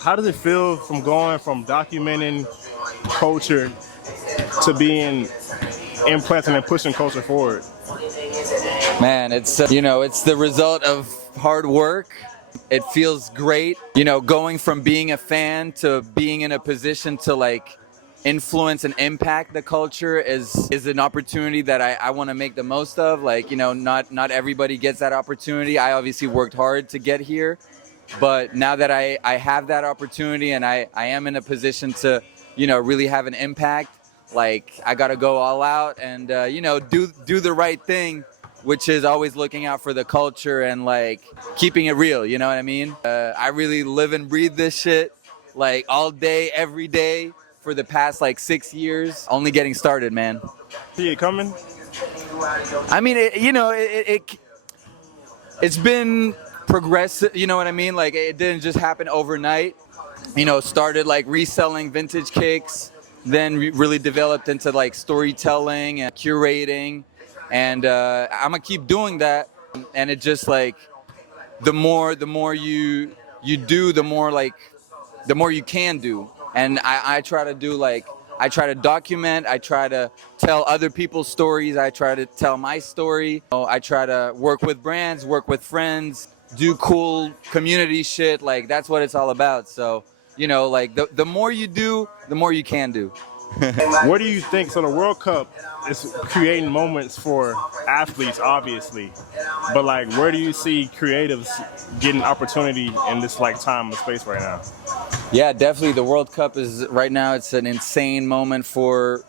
How does it feel from going from documenting culture to being implanting and pushing culture forward? Man, it's it's the result of hard work. It feels great, going from being a fan to being in a position to like influence and impact the culture is an opportunity that I want to make the most of. Like, not everybody gets that opportunity. I obviously worked hard to get here, but now that I have that opportunity and I am in a position to, really have an impact, like I got to go all out and, do the right thing, which is always looking out for the culture and like keeping it real. You know what I mean? I really live and breathe this shit like all day, every day for the past like 6 years. Only getting started, man. See it coming? I mean, it's been progressive. You know what I mean? Like it didn't just happen overnight. Started like reselling vintage kicks, then really developed into like storytelling and curating. And I'm gonna keep doing that. And it just like the more you do, the more you can do. And I try to do like I try to document. I try to tell other people's stories. I try to tell my story. I try to work with brands, work with friends, do cool community shit. Like that's what it's all about. So like the more you do, the more you can do. Where do you think, so the World Cup is creating moments for athletes, obviously, but like where do you see creatives getting opportunity in this like time and space right now? Yeah, definitely. The World Cup is right now. It's an insane moment for,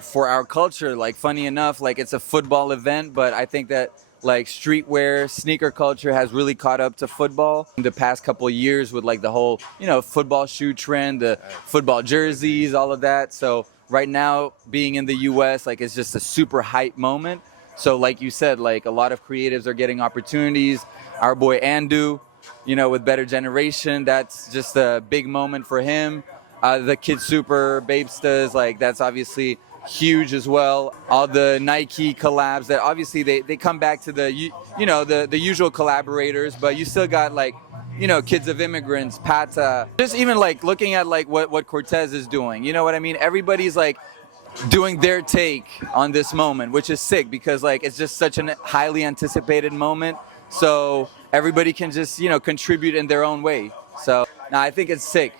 for our culture. Like, funny enough, like it's a football event, but I think that like streetwear, sneaker culture has really caught up to football in the past couple of years with like the whole, football shoe trend, the football jerseys, all of that. So right now, being in the U.S., like it's just a super hype moment. So like you said, like a lot of creatives are getting opportunities. Our boy Andu, with Better Generation, that's just a big moment for him. The KidSuper, BAPE, like that's obviously huge as well. All the Nike collabs that obviously they come back to the usual collaborators, but you still got like Kids of Immigrants, Pata. Just even like looking at like what Cortez is doing. You know what I mean? Everybody's like doing their take on this moment, which is sick because like it's just such a highly anticipated moment. So everybody can just contribute in their own way. So now I think it's sick.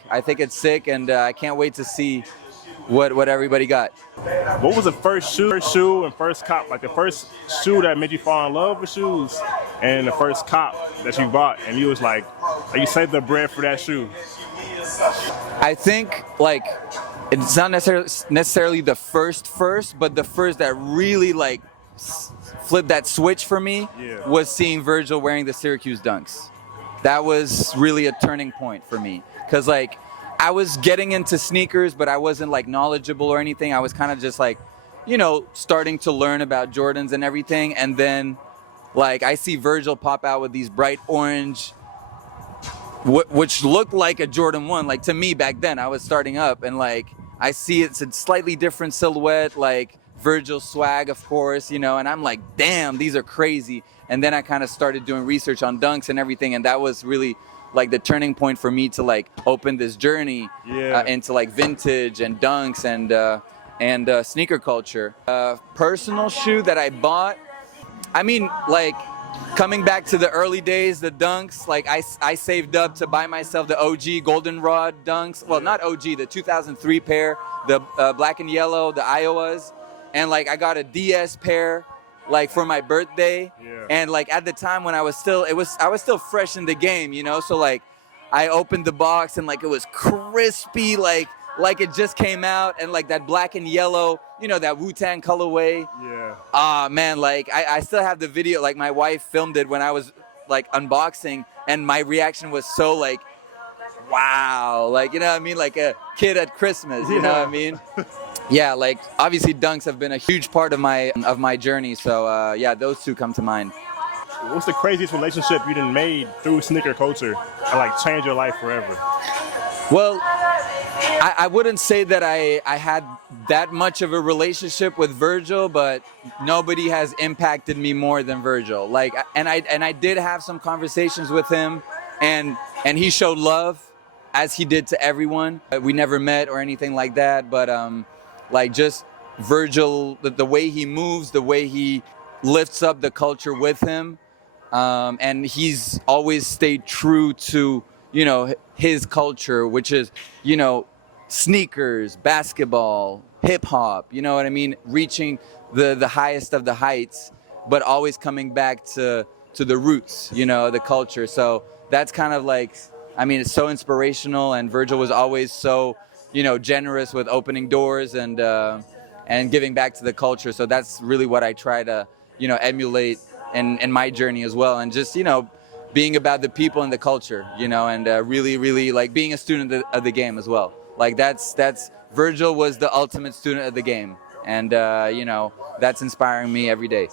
And I can't wait to see what everybody got. What was the first shoe and first cop, like the first shoe that made you fall in love with shoes, and the first cop that you bought and you was like you saved the bread for that shoe? I think like it's not necessarily the first, but the first that really like flipped that switch for me was seeing Virgil wearing the Syracuse Dunks. That was really a turning point for me because like I was getting into sneakers, but I wasn't like knowledgeable or anything. I was kind of just like, starting to learn about Jordans and everything. And then like I see Virgil pop out with these bright orange, which looked like a Jordan 1. Like to me back then, I was starting up and like I see it's a slightly different silhouette, like Virgil swag, of course, and I'm like, damn, these are crazy. And then I kind of started doing research on Dunks and everything. And that was really like the turning point for me to like open this journey into like vintage and Dunks and sneaker culture. Personal shoe that I bought, I mean, like coming back to the early days, the Dunks, like I saved up to buy myself the OG Goldenrod Dunks. Well, not OG, the 2003 pair, the black and yellow, the Iowas. And like I got a DS pair like for my birthday. And like at the time when I was still fresh in the game, so like I opened the box and like it was crispy, like it just came out, and like that black and yellow, that Wu-Tang colorway. Man, like I still have the video. Like my wife filmed it when I was like unboxing, and my reaction was so like, wow, like what I mean, like a kid at Christmas, what I mean. Yeah, like obviously Dunks have been a huge part of my journey. So yeah, those two come to mind. What's the craziest relationship you done made through sneaker culture and like changed your life forever? Well, I wouldn't say that I had that much of a relationship with Virgil, but nobody has impacted me more than Virgil. Like, and I did have some conversations with him, and he showed love. as he did to everyone. We never met or anything like that, but like just Virgil, the way he moves, the way he lifts up the culture with him, and he's always stayed true to, you know, his culture, which is, you know, sneakers, basketball, hip hop, you know what I mean? Reaching the highest of the heights, but always coming back to the roots, you know, the culture. So that's kind of like, I mean, it's so inspirational, and Virgil was always so, you know, generous with opening doors and giving back to the culture. So that's really what I try to, you know, emulate in my journey as well, and just, you know, being about the people and the culture, you know, and really like being a student of the game as well. Like that's Virgil was the ultimate student of the game, and you know, that's inspiring me every day.